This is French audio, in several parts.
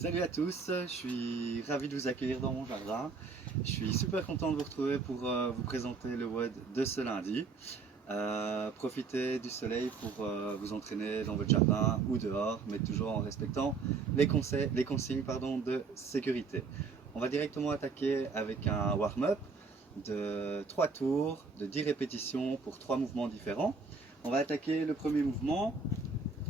Salut à tous, je suis ravi de vous accueillir dans mon jardin. Je suis super content de vous retrouver pour vous présenter le WOD de ce lundi. Profitez du soleil pour vous entraîner dans votre jardin ou dehors, mais toujours en respectant les consignes de sécurité. On va directement attaquer avec un warm-up de 3 tours, de 10 répétitions pour 3 mouvements différents. On va attaquer le premier mouvement.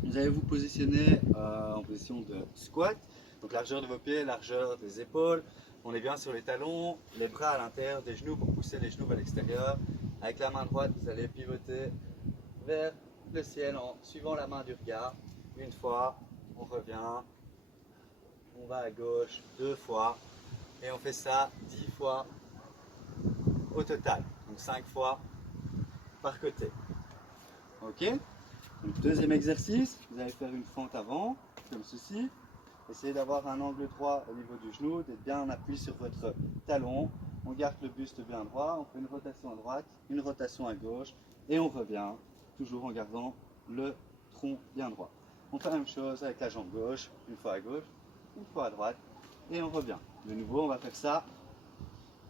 Vous allez vous positionner en position de squat. Donc largeur de vos pieds, largeur des épaules. On est bien sur les talons, les bras à l'intérieur des genoux pour pousser les genoux vers l'extérieur. Avec la main droite, vous allez pivoter vers le ciel en suivant la main du regard. Une fois, on revient, on va à gauche 2 fois et on fait ça 10 fois au total. Donc 5 fois par côté. Ok? Donc deuxième exercice, vous allez faire une fente avant, comme ceci. Essayez d'avoir un angle droit au niveau du genou, d'être bien en appui sur votre talon. On garde le buste bien droit, on fait une rotation à droite, une rotation à gauche et on revient, toujours en gardant le tronc bien droit. On fait la même chose avec la jambe gauche, une fois à gauche, une fois à droite et on revient. De nouveau, on va faire ça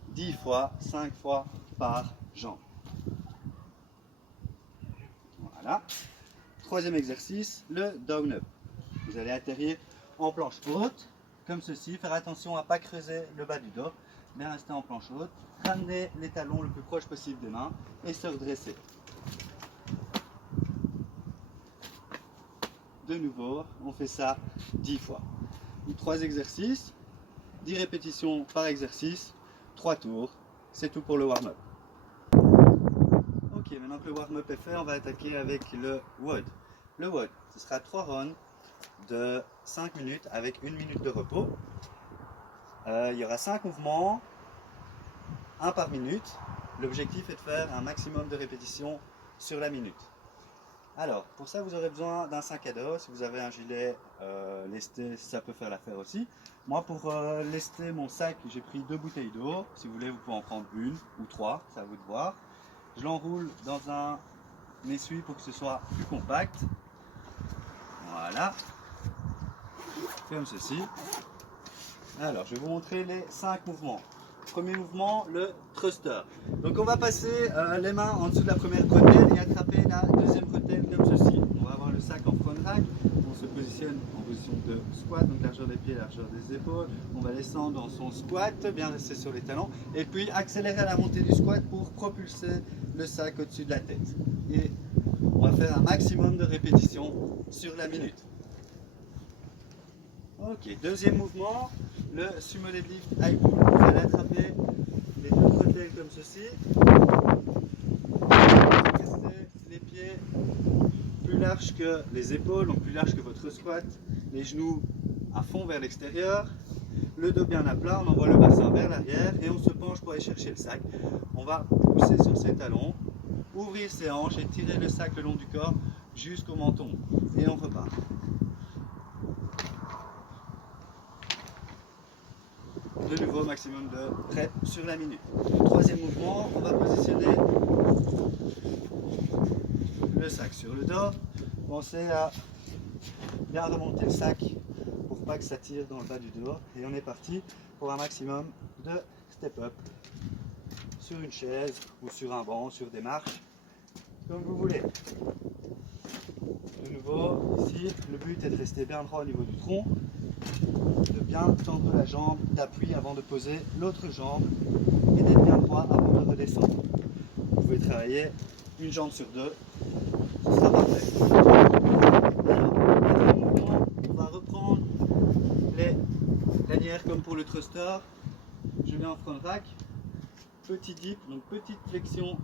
10 fois, 5 fois par jambe. Voilà. Troisième exercice, le down up. Vous allez atterrir en planche haute, comme ceci. Faire attention à ne pas creuser le bas du dos, mais rester en planche haute. Ramener les talons le plus proche possible des mains et se redresser. De nouveau, on fait ça 10 fois. Donc, 3 exercices, 10 répétitions par exercice, 3 tours. C'est tout pour le warm-up. Ok, maintenant que le warm-up est fait, on va attaquer avec le WOD. Le WOD, ce sera 3 rounds de 5 minutes avec 1 minute de repos. Il y aura 5 mouvements, 1 par minute. L'objectif est de faire un maximum de répétitions sur la minute. Alors, pour ça, vous aurez besoin d'un sac à dos. Si vous avez un gilet lesté, ça peut faire l'affaire aussi. Moi, pour lester mon sac, j'ai pris 2 bouteilles d'eau. Si vous voulez, vous pouvez en prendre 1 ou 3, c'est à vous de voir. Je l'enroule dans un essuie pour que ce soit plus compact. Voilà. Comme ceci. Alors, je vais vous montrer les 5 mouvements. Premier mouvement, le thruster. Donc, on va passer les mains en dessous de la première bretelle et attraper la deuxième bretelle comme ceci. On va avoir le sac en front rack. On se positionne en position de squat, donc largeur des pieds, largeur des épaules. On va descendre dans son squat, bien rester sur les talons. Et puis, accélérer à la montée du squat pour propulser le sac au-dessus de la tête. Et on va faire un maximum de répétitions sur la minute. Ok, deuxième mouvement, le sumo deadlift high pull. Vous allez attraper les 2 bretelles comme ceci. Restez les pieds plus larges que les épaules, donc plus larges que votre squat. Les genoux à fond vers l'extérieur. Le dos bien à plat, on envoie le bassin vers l'arrière et on se penche pour aller chercher le sac. On va pousser sur ses talons, ouvrir ses hanches et tirer le sac le long du corps jusqu'au menton. Et on repart. De nouveau, maximum de reps sur la minute. Troisième mouvement, on va positionner le sac sur le dos. Pensez à bien remonter le sac pour pas que ça tire dans le bas du dos. Et on est parti pour un maximum de step-up sur une chaise ou sur un banc, sur des marches, comme vous voulez. De nouveau, ici, le but est de rester bien droit au niveau du tronc, de bien tendre la jambe d'appui avant de poser l'autre jambe et d'être bien droit avant de redescendre. Vous pouvez travailler une jambe sur 2, ce sera parfait. Alors, quatrième mouvement, on va reprendre les lanières comme pour le thruster. Je mets en front rack, petit dip, donc petite flexion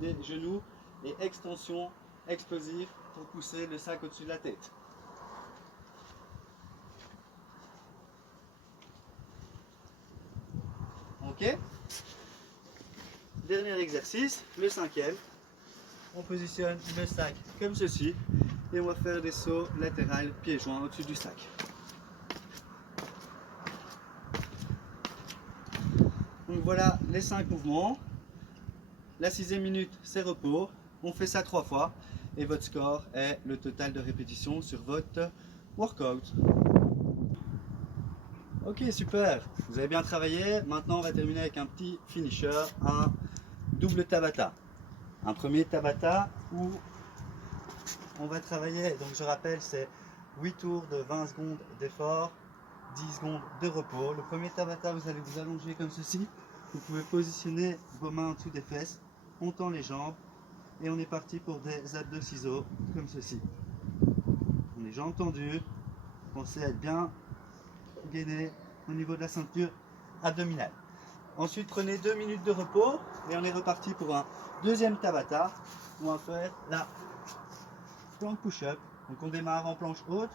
des genoux et extension explosive pour pousser le sac au-dessus de la tête. Ok. Dernier exercice, le 5e. On positionne le sac comme ceci et on va faire des sauts latérales pieds joints au-dessus du sac. Donc voilà les 5 mouvements. La 6e minute, c'est repos. On fait ça 3 fois et votre score est le total de répétitions sur votre workout. Ok, super. Vous avez bien travaillé. Maintenant, on va terminer avec un petit finisher, un double Tabata. Un premier Tabata où on va travailler, donc je rappelle, c'est 8 tours de 20 secondes d'effort, 10 secondes de repos. Le premier Tabata, vous allez vous allonger comme ceci. Vous pouvez positionner vos mains en dessous des fesses. On tend les jambes et on est parti pour des abdos ciseaux comme ceci. Les jambes tendues. Pensez à être bien gainé au niveau de la ceinture abdominale. Ensuite, prenez 2 minutes de repos et on est reparti pour un deuxième Tabata. On va faire la plank push-up. Donc on démarre en planche haute,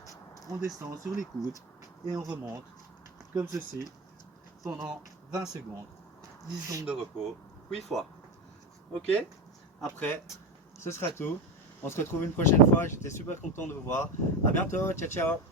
on descend sur les coudes et on remonte comme ceci pendant 20 secondes. 10 secondes de repos, 8 fois. Ok? Après, ce sera tout. On se retrouve une prochaine fois. J'étais super content de vous voir. À bientôt. Ciao, ciao.